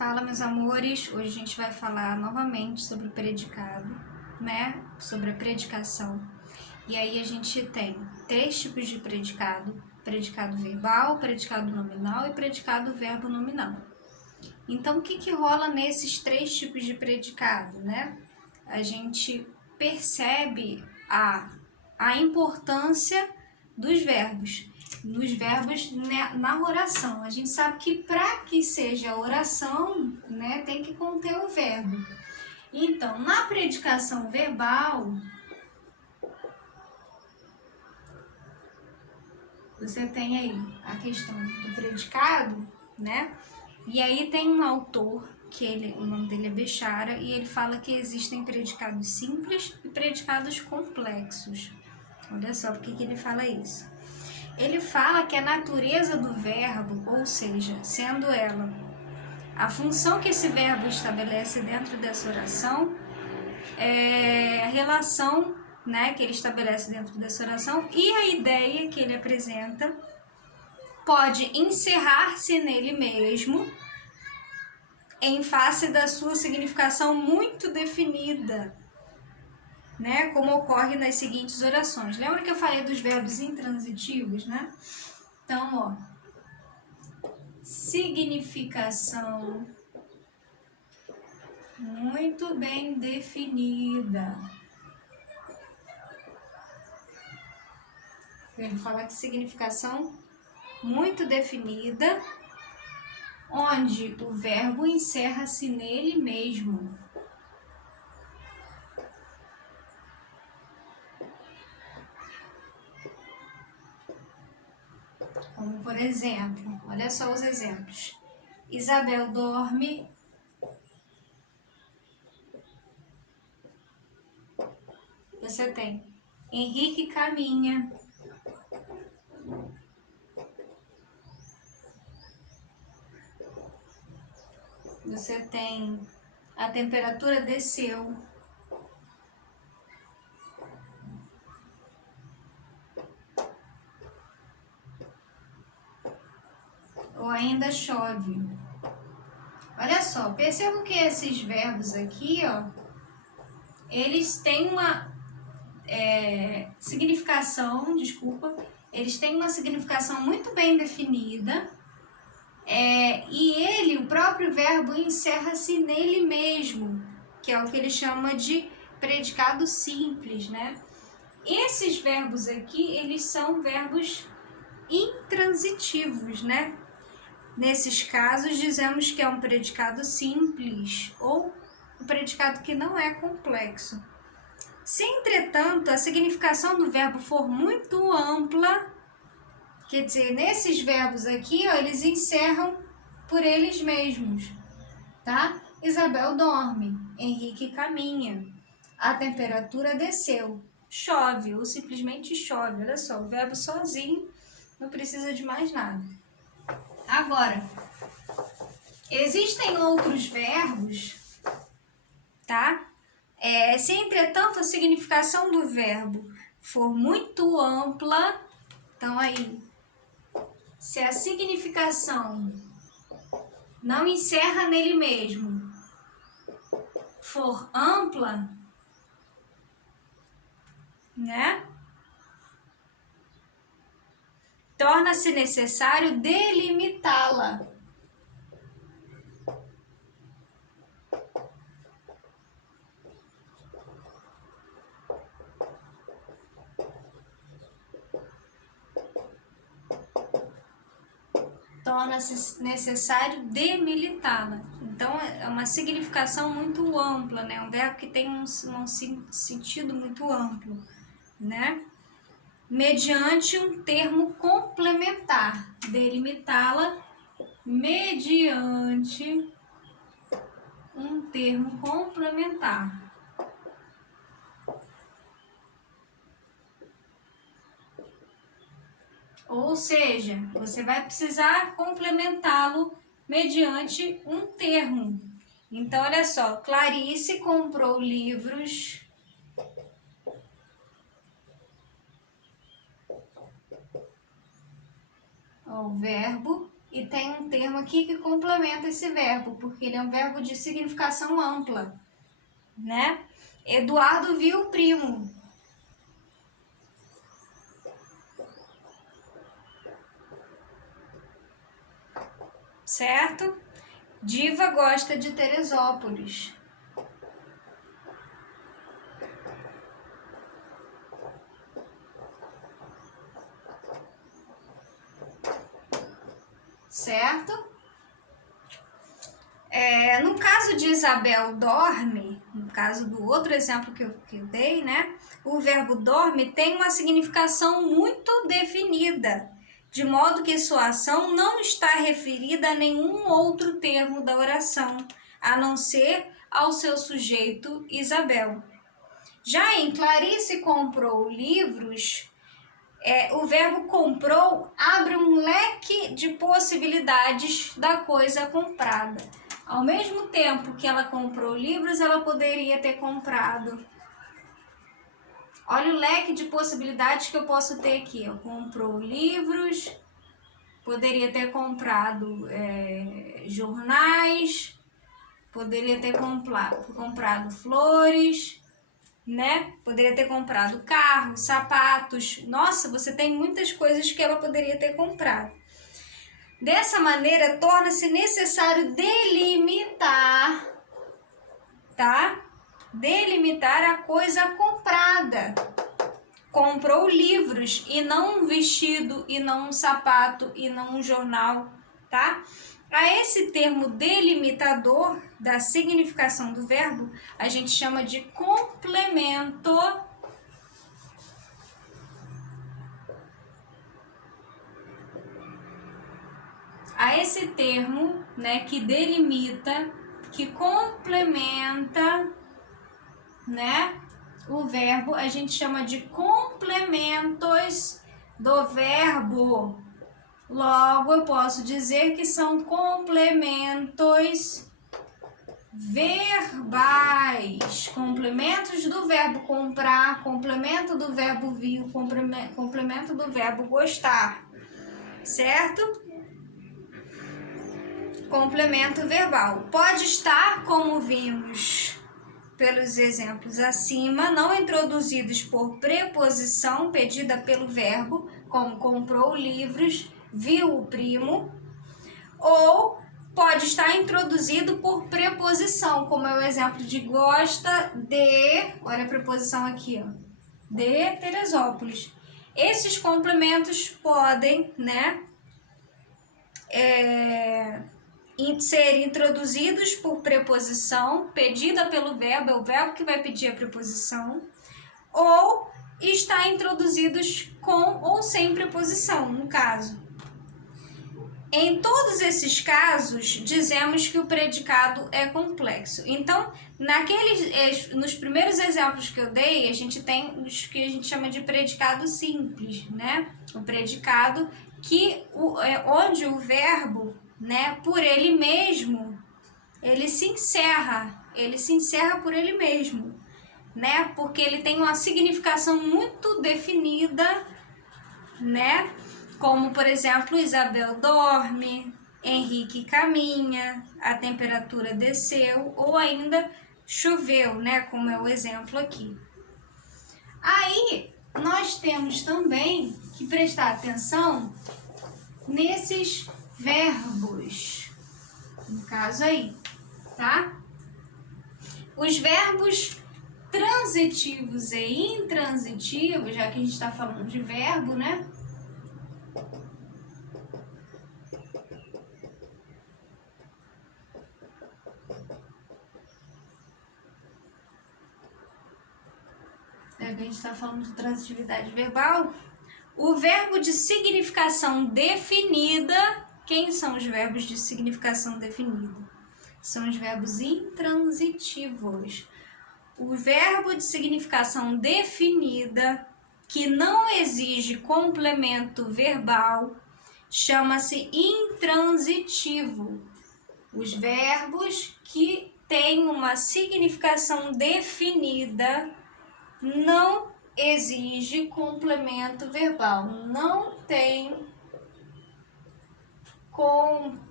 Fala, meus amores, hoje a gente vai falar novamente sobre o predicado, né? Sobre a predicação. E aí a gente tem 3 tipos de predicado: predicado verbal, predicado nominal e predicado verbo nominal. Então, o que rola nesses 3 tipos de predicado, né? A gente percebe a importância dos verbos. Nos verbos na oração. A gente sabe que para que seja oração, né, tem que conter o verbo. Então, na predicação verbal, você tem aí a questão do predicado, né? E aí tem um autor, o nome dele é Bechara, e ele fala que existem predicados simples e predicados complexos. Olha só por que ele fala isso. Ele fala que a natureza do verbo, ou seja, sendo ela a função que esse verbo estabelece dentro dessa oração, a relação, né, que ele estabelece dentro dessa oração e a ideia que ele apresenta pode encerrar-se nele mesmo em face da sua significação muito definida, né, como ocorre nas seguintes orações. Lembra que eu falei dos verbos intransitivos, né? Então, significação muito bem definida. Ele fala que significação muito definida, onde o verbo encerra-se nele mesmo. Como, por exemplo, olha só os exemplos. Isabel dorme. Você tem Henrique caminha. Você tem a temperatura desceu. Ou ainda chove. Olha só, percebam que esses verbos aqui, eles têm uma significação, eles têm uma significação muito bem definida, e o próprio verbo encerra-se nele mesmo, que é o que ele chama de predicado simples, né? Esses verbos aqui, eles são verbos intransitivos, né? Nesses casos, dizemos que é um predicado simples ou um predicado que não é complexo. Se, entretanto, a significação do verbo for muito ampla, quer dizer, nesses verbos aqui, eles encerram por eles mesmos, tá? Isabel dorme, Henrique caminha, a temperatura desceu, chove ou simplesmente chove. Olha só, o verbo sozinho não precisa de mais nada. Agora, existem outros verbos, tá? Se, entretanto, a significação do verbo for muito ampla, então aí, se a significação não encerra nele mesmo, for ampla, né? Torna-se necessário delimitá-la. Torna-se necessário demilitá-la. Então, é uma significação muito ampla, né? Um verbo que tem um sentido muito amplo, né? Mediante um termo complementar. Delimitá-la mediante um termo complementar. Ou seja, você vai precisar complementá-lo mediante um termo. Então, olha só, Clarice comprou livros o verbo e tem um termo aqui que complementa esse verbo, porque ele é um verbo de significação ampla, né? Eduardo viu o primo. Certo? Diva gosta de Teresópolis. Certo? No caso de Isabel dorme, no caso do outro exemplo que eu dei, né? O verbo dorme tem uma significação muito definida, de modo que sua ação não está referida a nenhum outro termo da oração, a não ser ao seu sujeito Isabel. Já em Clarice comprou livros, o verbo comprou abre um leque de possibilidades da coisa comprada. Ao mesmo tempo que ela comprou livros, ela poderia ter comprado. Olha o leque de possibilidades que eu posso ter aqui. Comprou livros, poderia ter comprado jornais, poderia ter comprado flores, né? Poderia ter comprado carro, sapatos. Nossa, você tem muitas coisas que ela poderia ter comprado. Dessa maneira, torna-se necessário delimitar, tá? Delimitar a coisa comprada. Comprou livros e não um vestido, e não um sapato, e não um jornal, tá? A esse termo delimitador da significação do verbo, a gente chama de complemento. A esse termo, né, que delimita, que complementa, né, o verbo, a gente chama de complementos do verbo. Logo, eu posso dizer que são complementos verbais. Complementos do verbo comprar, complemento do verbo vir, complemento do verbo gostar, certo? Complemento verbal. Pode estar, como vimos pelos exemplos acima, não introduzidos por preposição pedida pelo verbo, como comprou livros, viu o primo, ou pode estar introduzido por preposição, como é o exemplo de gosta de, olha a preposição aqui, ó, de Teresópolis. Esses complementos podem, né, ser introduzidos por preposição, pedida pelo verbo, é o verbo que vai pedir a preposição, ou está introduzidos com ou sem preposição, no caso. Em todos esses casos, dizemos que o predicado é complexo. Então, nos primeiros exemplos que eu dei, a gente tem os que a gente chama de predicado simples, né? O predicado onde o verbo, né, por ele mesmo, ele se encerra por ele mesmo, né? Porque ele tem uma significação muito definida, né? Como, por exemplo, Isabel dorme, Henrique caminha, a temperatura desceu, ou ainda choveu, né? Como é o exemplo aqui. Aí, nós temos também que prestar atenção nesses verbos, no caso aí, tá? Os verbos transitivos e intransitivos, já que a gente está falando de verbo, né? A gente está falando de transitividade verbal. O verbo de significação definida, quem são os verbos de significação definida? São os verbos intransitivos. O verbo de significação definida, que não exige complemento verbal, chama-se intransitivo. Os verbos que têm uma significação definida não exige complemento verbal, não tem complemento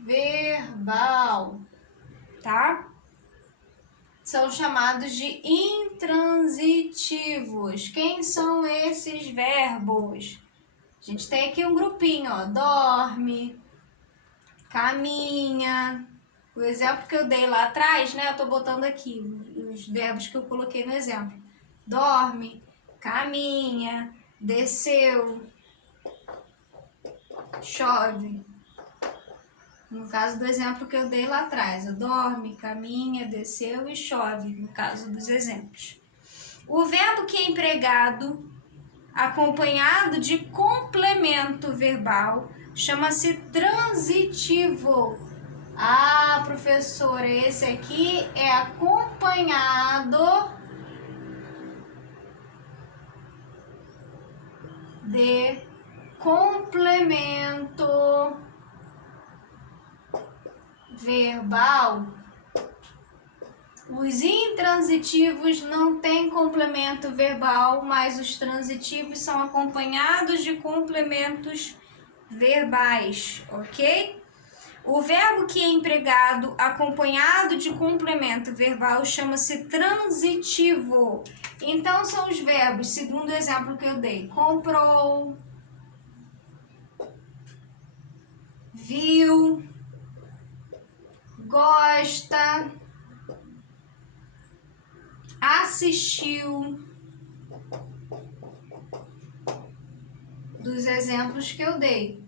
verbal, tá? São chamados de intransitivos. Quem são esses verbos? A gente tem aqui um grupinho, ó. Dorme, caminha. O exemplo que eu dei lá atrás, né? Eu tô botando aqui os verbos que eu coloquei no exemplo. Dorme, caminha, desceu, chove. No caso do exemplo que eu dei lá atrás, dorme, caminha, desceu e chove, no caso dos exemplos. O verbo que é empregado acompanhado de complemento verbal chama-se transitivo. Ah, professora, esse aqui é acompanhado de complemento verbal. Os intransitivos não têm complemento verbal, mas os transitivos são acompanhados de complementos verbais, ok? O verbo que é empregado acompanhado de complemento verbal chama-se transitivo. Então, são os verbos, segundo o exemplo que eu dei: comprou, viu, gosta, assistiu, dos exemplos que eu dei,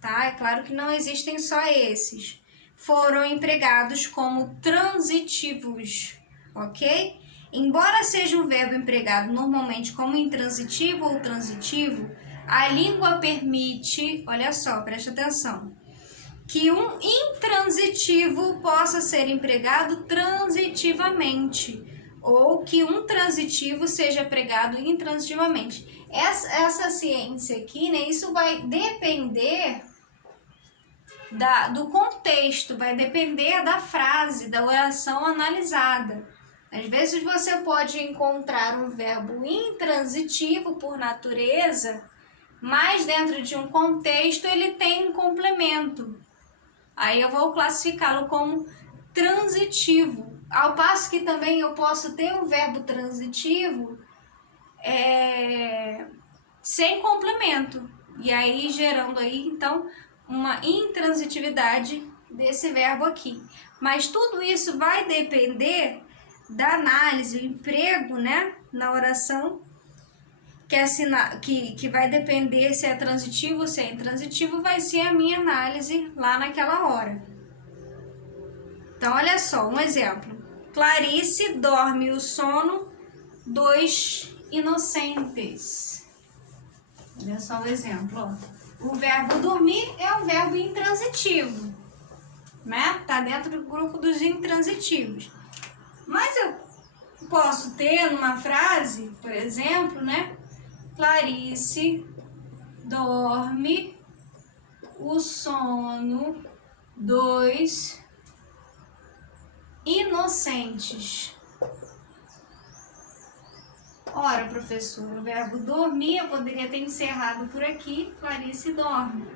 tá? É claro que não existem só esses. Foram empregados como transitivos, ok? Embora seja um verbo empregado normalmente como intransitivo ou transitivo, a língua permite, olha só, preste atenção, que um intransitivo possa ser empregado transitivamente, ou que um transitivo seja empregado intransitivamente. Essa ciência aqui, né, isso vai depender do contexto, vai depender da frase, da oração analisada. Às vezes você pode encontrar um verbo intransitivo por natureza, mas dentro de um contexto ele tem um complemento. Aí eu vou classificá-lo como transitivo. Ao passo que também eu posso ter um verbo transitivo sem complemento. E aí gerando aí, então, uma intransitividade desse verbo aqui. Mas tudo isso vai depender da análise, o emprego, né, na oração, que vai depender se é transitivo ou se é intransitivo, vai ser a minha análise lá naquela hora. Então, olha só, um exemplo. Clarice dorme o sono dos inocentes. Olha só o exemplo, ó. O verbo dormir é um verbo intransitivo, né? Tá dentro do grupo dos intransitivos. Mas eu posso ter numa frase, por exemplo, né? Clarice dorme o sono dos inocentes. Ora, professor, o verbo dormir eu poderia ter encerrado por aqui, Clarice dorme.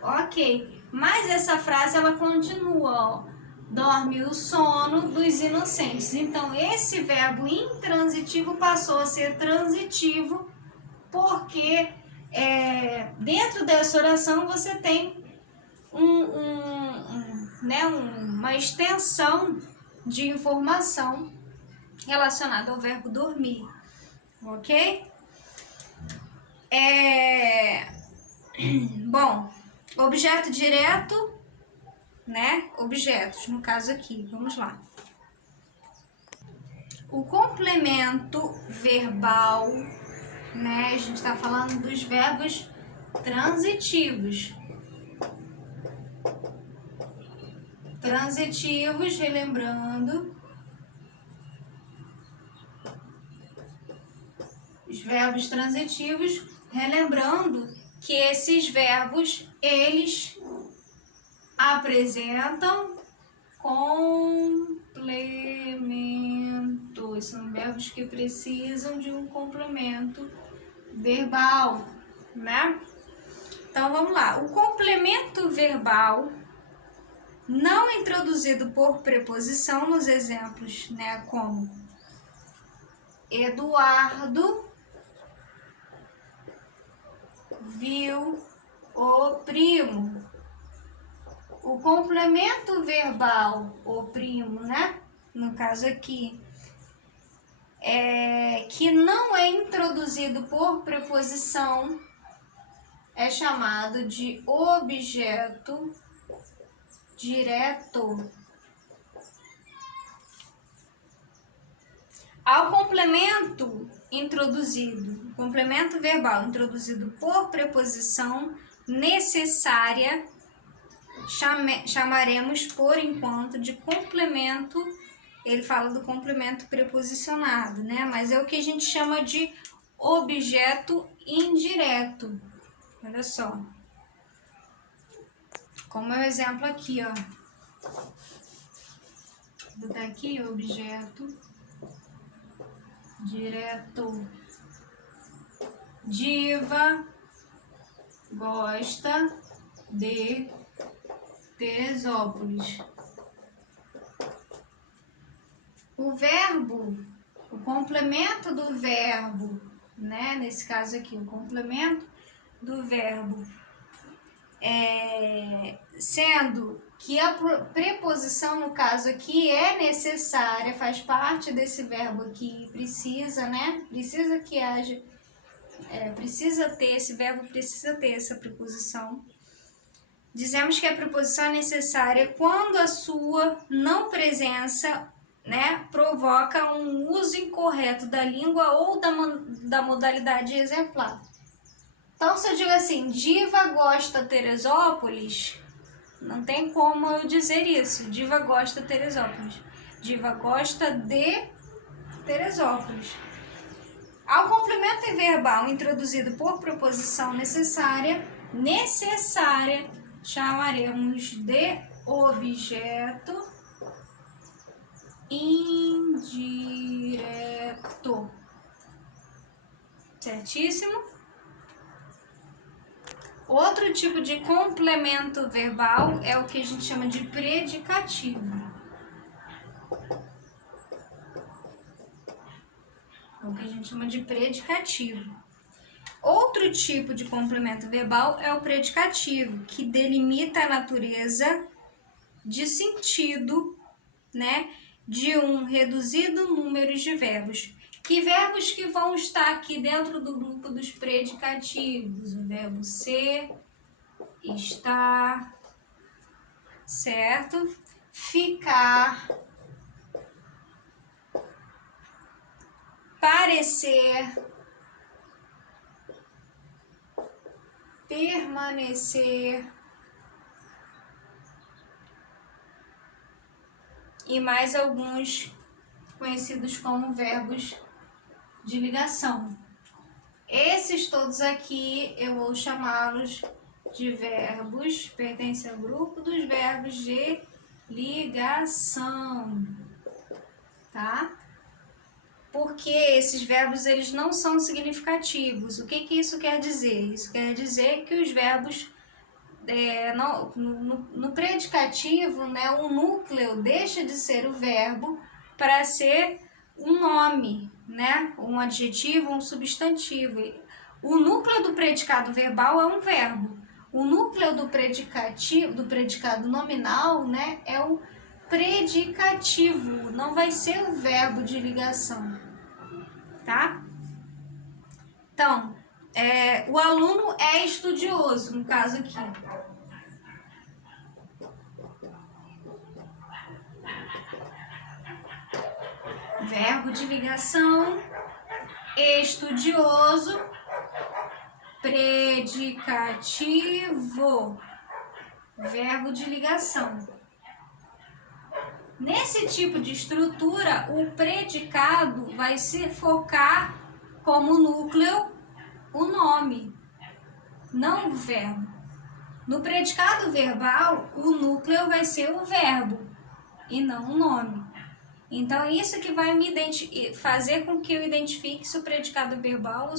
Ok, mas essa frase ela continua, ó. Dorme o sono dos inocentes. Então, esse verbo intransitivo passou a ser transitivo, porque dentro dessa oração você tem uma extensão de informação relacionada ao verbo dormir, ok? Bom, objeto direto, né? Objetos, no caso aqui, vamos lá. O complemento verbal, né? A gente está falando dos verbos transitivos. Transitivos, relembrando, os verbos transitivos, relembrando que esses verbos, eles apresentam complementos, são verbos que precisam de um complemento verbal, né? Então vamos lá. O complemento verbal não introduzido por preposição nos exemplos, né, como Eduardo viu o primo. O complemento verbal, o primo, né? No caso aqui, que não é introduzido por preposição, é chamado de objeto direto. Ao complemento introduzido, complemento verbal introduzido por preposição necessária, chamaremos por enquanto de complemento. Ele fala do complemento preposicionado, né? Mas é o que a gente chama de objeto indireto. Olha só. Como é o exemplo aqui, ó. Vou botar aqui objeto direto. Diva gosta de Teresópolis. O verbo, o complemento do verbo, né? Nesse caso aqui, o complemento do verbo, sendo que a preposição, no caso aqui, é necessária, faz parte desse verbo aqui, precisa, né? Precisa que haja, precisa ter, esse verbo precisa ter essa preposição. Dizemos que a preposição é necessária quando a sua não presença, né, provoca um uso incorreto da língua ou da modalidade exemplar. Então, se eu digo assim, Diva gosta Teresópolis, não tem como eu dizer isso. Diva gosta Teresópolis. Diva gosta de Teresópolis. Ao complemento verbal introduzido por preposição necessária, chamaremos de objeto indireto. Certíssimo? Outro tipo de complemento verbal é o que a gente chama de predicativo. Outro tipo de complemento verbal é o predicativo, que delimita a natureza de sentido, né, de um reduzido número de verbos. Que verbos que vão estar aqui dentro do grupo dos predicativos? O verbo ser, estar, certo? Ficar, parecer, permanecer e mais alguns conhecidos como verbos de ligação. Esses todos aqui eu vou chamá-los de verbos, pertencem ao grupo dos verbos de ligação, tá? Porque esses verbos eles não são significativos. O que isso quer dizer? Isso quer dizer que os verbos no predicativo, né, o núcleo deixa de ser o verbo para ser um nome, né, um adjetivo, um substantivo. O núcleo do predicado verbal é um verbo. O núcleo do predicado nominal, né, é o predicativo, não vai ser o verbo de ligação, tá? Então, o aluno é estudioso, no caso aqui. Verbo de ligação, estudioso, predicativo, verbo de ligação. Nesse tipo de estrutura, o predicado vai se focar como núcleo o nome, não o verbo. No predicado verbal, o núcleo vai ser o verbo e não o nome. Então, isso que vai fazer com que eu identifique se o predicado verbal